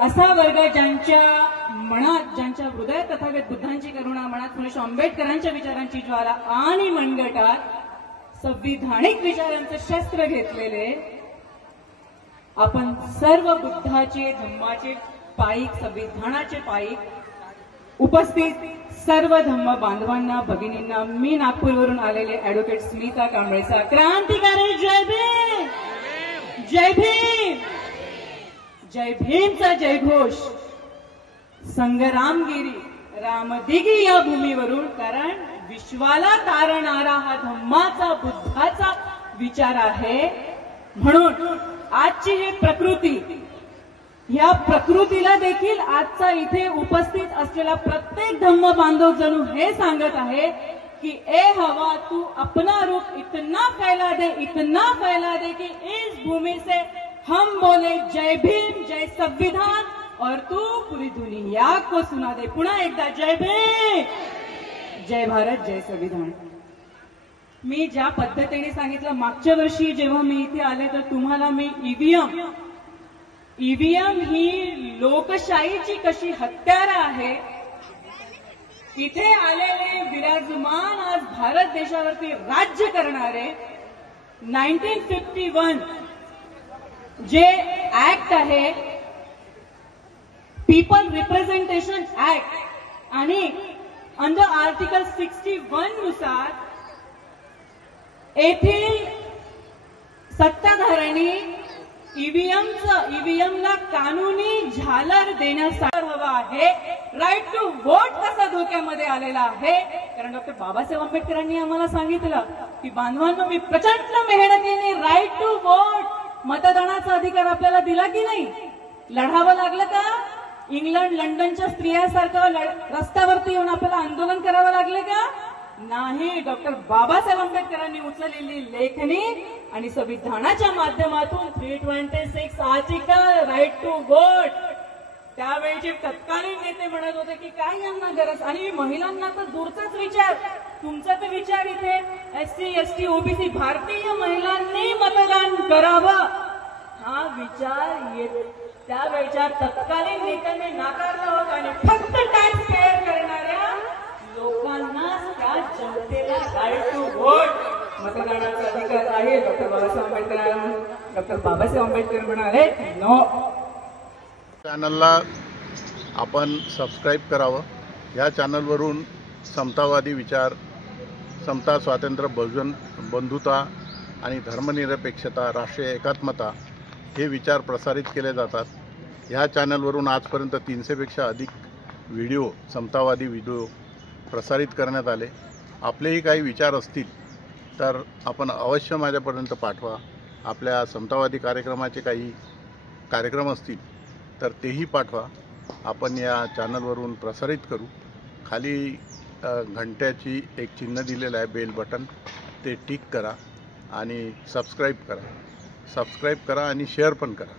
असा वर्ग ज्यांच्या मनात, ज्यांच्या हृदयात तथागत बुद्धांची करुणा, मनात पुणे आंबेडकरांच्या विचारांची ज्वाला आणि मनगटात संविधानिक विचारांचं शस्त्र घेतलेले आपण सर्व बुद्धाचे, धम्माचे पाईक, संविधानाचे पाईक उपस्थित सर्व धम्म बांधवांना, भगिनींना, मी नागपूरवरून आलेले ऍडव्होकेट स्मिता कांबळेचा क्रांतिकारी जय भीम, जय भीम, जय भीमचा जयघोष संग्रामगिरी रामदिगी या भूमीवरून, कारण विश्वाला तारणारा हा धम्माचा, बुद्धाचा विचार आहे. म्हणून आजची ही प्रकृती, या प्रकृतीला देखील आजचा इथे उपस्थित असलेला प्रत्येक धम्म बांधव जणू हे सांगत आहे कि ए हवा तू अपना रुख इतना फैला दे, इतना फैला दे कि इस भूमि से हम बोले जय भीम, जय संविधान, और तू पूरी दुनिया को सुना दे. पुन्हा एकदा जय भीम, जय भारत, जय संविधान. मी ज्या पद्धतीने सांगितलं, मागच्या वर्षी जेव्हा मी इथे आले तर तुम्हाला मी ईव्हीएम ही लोकशाहीची कशी हत्यार आहे, इथे आलेले विराजमान आज भारत देशावरती राज्य करणारे 1951 जे ऍक्ट आहे, पीपल रिप्रेझेंटेशन ऍक्ट, आणि अंडर आर्टिकल 61 नुसार येथील सत्ताधाऱ्यांनी ईव्हीएमला कानूनी झालर देण्यासाठी हवा आहे. राईट टू वोट कसा धोक्यामध्ये आलेला आहे, कारण डॉक्टर बाबासाहेब आंबेडकरांनी आम्हाला सांगितलं की बांधवांनो, मी प्रचंड मेहनतीने राईट टू वोट, मतदानाचा अधिकार आपल्याला दिला की नाही, लढावं लागलं का? इंग्लंड, लंडनच्या स्त्रियांसारखं रस्त्यावरती येऊन आपल्याला आंदोलन करावं लागले का? नाही. डॉक्टर बाबासाहेब आंबेडकरांनी उचललेली लेखणी आणि संविधानाच्या माध्यमातून 326 आर्टिकल, राईट टू वोट, त्यावेळेचे तत्कालीन नेते म्हणत होते की काय यांना गरज, आणि महिलांना तर दूरचाच विचार, तुमचा तर विचार इथे SC, ST, OBC भारतीय महिलांनी मतदान करावं, हा विचार त्यावेळच्या तत्कालीन नेत्यांनी नाकारला होता. आणि फक्त टॅक्स पेअर करणाऱ्या लोकांना, त्या जनतेला राईट टू वोट, मतदानाचा अधिकार आहे. डॉक्टर बाबासाहेब आंबेडकर म्हणाले नो. चॅनलला आपण सबस्क्राईब करावं. या चॅनलवरून समतावादी विचार, समता, स्वातंत्र्य, बहुजन बंधुता आणि धर्मनिरपेक्षता, राष्ट्रीय एकात्मता हे विचार प्रसारित केले जातात. ह्या चॅनलवरून आजपर्यंत 300 पेक्षा अधिक व्हिडिओ, समतावादी व्हिडिओ प्रसारित करण्यात आले. आपलेही काही विचार असतील तर आपण अवश्य माझ्यापर्यंत पाठवा. आपल्या समतावादी कार्यक्रमाचे काही कार्यक्रम असतील तर तेही पाठवा. आपण या चॅनलवरून प्रसारित करू. खाली घंट्याची एक चिन्ह दिलेलं आहे, बेल बटन, ते टिक करा आणि सबस्क्राईब करा आणि शेअर पण करा.